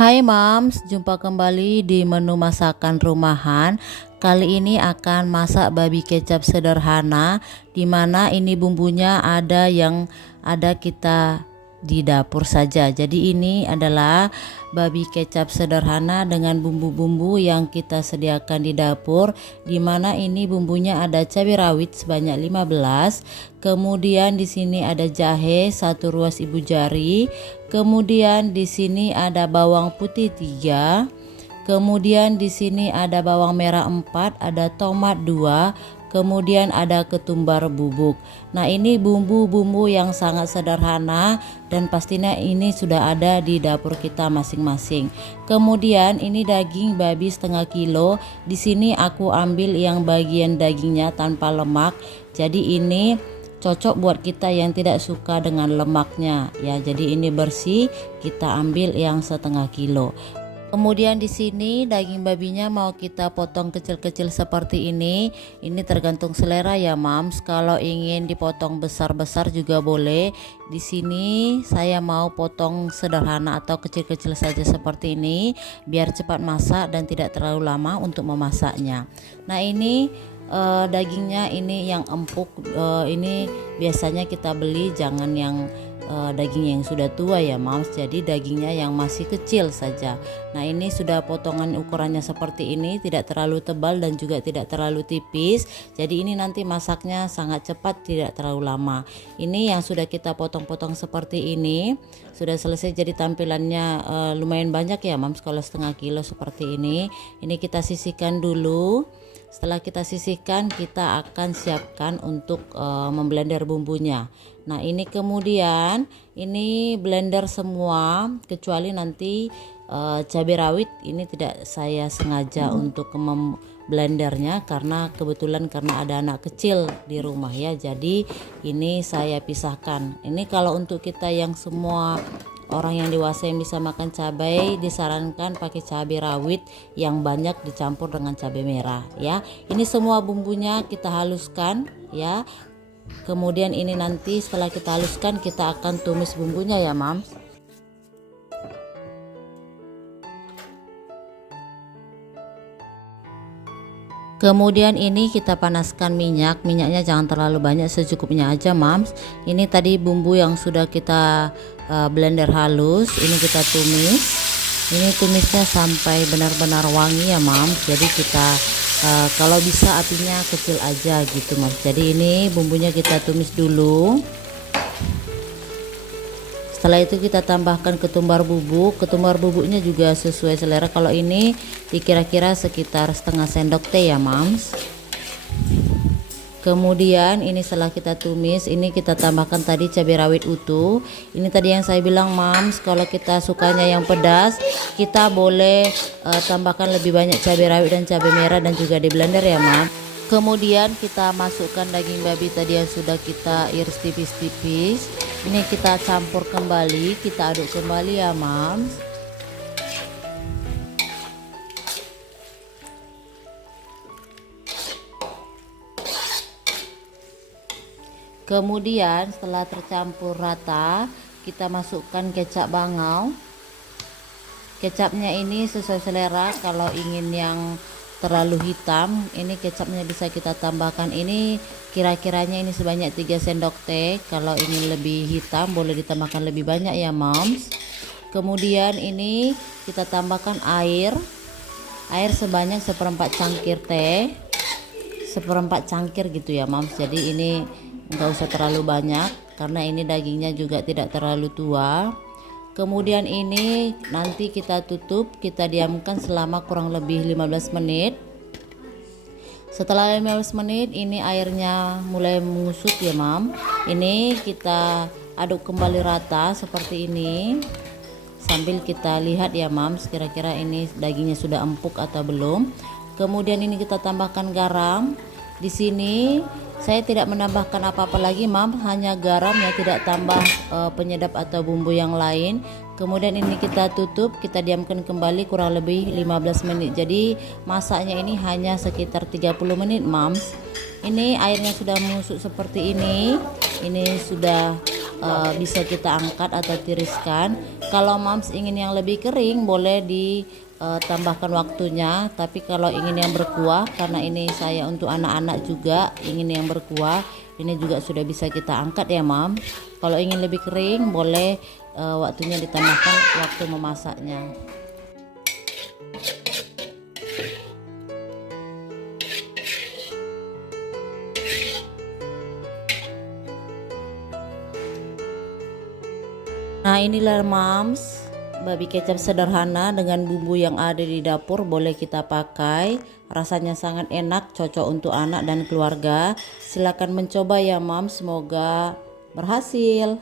Hai Mams, jumpa kembali di menu masakan rumahan. Kali ini akan masak babi kecap sederhana, dimana ini bumbunya ada kita di dapur saja. Jadi ini adalah babi kecap sederhana dengan bumbu-bumbu yang kita sediakan di dapur, dimana ini bumbunya ada cabai rawit sebanyak 15, kemudian di sini ada jahe 1 ruas ibu jari, kemudian di sini ada bawang putih 3, kemudian di sini ada bawang merah 4, ada tomat 2, kemudian ada ketumbar bubuk. Nah, ini bumbu-bumbu yang sangat sederhana dan pastinya ini sudah ada di dapur kita masing-masing. Kemudian ini daging babi setengah kilo. Di sini aku ambil yang bagian dagingnya tanpa lemak. Jadi ini cocok buat kita yang tidak suka dengan lemaknya ya. Jadi ini bersih, kita ambil yang setengah kilo. Kemudian di sini daging babinya mau kita potong kecil-kecil seperti ini. Ini tergantung selera ya Mams. Kalau ingin dipotong besar-besar juga boleh. Di sini saya mau potong sederhana atau kecil-kecil saja seperti ini, biar cepat masak dan tidak terlalu lama untuk memasaknya. Nah, ini dagingnya ini yang empuk. Ini biasanya kita beli jangan yang daging yang sudah tua ya Mams, jadi dagingnya yang masih kecil saja. Nah, ini sudah potongan ukurannya seperti ini, tidak terlalu tebal dan juga tidak terlalu tipis. Jadi ini nanti masaknya sangat cepat, tidak terlalu lama. Ini yang sudah kita potong-potong seperti ini sudah selesai. Jadi tampilannya lumayan banyak ya Mams kalau setengah kilo seperti ini. Ini kita sisihkan dulu. Setelah kita sisihkan, kita akan siapkan untuk memblender bumbunya. Nah, ini kemudian ini blender semua kecuali nanti cabai rawit. Ini tidak saya sengaja untuk memblendernya karena kebetulan karena ada anak kecil di rumah ya. Jadi ini saya pisahkan. Ini kalau untuk kita yang semua orang yang dewasa yang bisa makan cabai, disarankan pakai cabai rawit yang banyak dicampur dengan cabai merah ya. Ini semua bumbunya kita haluskan ya. Kemudian ini nanti setelah kita haluskan, kita akan tumis bumbunya ya Mams. Kemudian ini kita panaskan minyaknya jangan terlalu banyak, secukupnya aja Mams. Ini tadi bumbu yang sudah kita blender halus, ini kita tumis. Ini tumisnya sampai benar-benar wangi ya Mams. Jadi kita kalau bisa apinya kecil aja gitu Mams. Jadi ini bumbunya kita tumis dulu. Setelah itu kita tambahkan ketumbar bubuk. Ketumbar bubuknya juga sesuai selera. Kalau ini dikira-kira sekitar setengah sendok teh ya Mams. Kemudian ini setelah kita tumis, ini kita tambahkan tadi cabai rawit utuh. Ini tadi yang saya bilang Mams, kalau kita sukanya yang pedas, kita boleh tambahkan lebih banyak cabai rawit dan cabai merah dan juga di blender ya Mams. Kemudian kita masukkan daging babi tadi yang sudah kita iris tipis-tipis. Ini kita campur kembali, kita aduk kembali ya Mams. Kemudian setelah tercampur rata, kita masukkan kecap bangau. Kecapnya ini sesuai selera. Kalau ingin yang terlalu hitam, ini kecapnya bisa kita tambahkan. Ini kira-kiranya ini sebanyak 3 sendok teh. Kalau ingin lebih hitam boleh ditambahkan lebih banyak ya Moms. Kemudian ini kita tambahkan air sebanyak 1/4 cangkir teh, 1/4 cangkir gitu ya Moms. Jadi ini nggak usah terlalu banyak karena ini dagingnya juga tidak terlalu tua. Kemudian ini nanti kita tutup, kita diamkan selama kurang lebih 15 menit. Setelah 15 menit ini airnya mulai mengusut ya Mam. Ini kita aduk kembali rata seperti ini sambil kita lihat ya Mam, kira-kira ini dagingnya sudah empuk atau belum. Kemudian ini kita tambahkan garam. Di sini saya tidak menambahkan apa-apa lagi Mam, hanya garam ya, tidak tambah penyedap atau bumbu yang lain. Kemudian ini kita tutup, kita diamkan kembali kurang lebih 15 menit. Jadi masaknya ini hanya sekitar 30 menit Mams. Ini airnya sudah mengusut seperti ini. Ini sudah bisa kita angkat atau tiriskan. Kalau moms ingin yang lebih kering boleh ditambahkan waktunya, tapi kalau ingin yang berkuah, karena ini saya untuk anak-anak juga ingin yang berkuah, ini juga sudah bisa kita angkat ya mam. Kalau ingin lebih kering boleh waktunya ditambahkan waktu memasaknya. Nah inilah mams, babi kecap sederhana dengan bumbu yang ada di dapur boleh kita pakai. Rasanya sangat enak, cocok untuk anak dan keluarga. Silakan mencoba ya mams, semoga berhasil.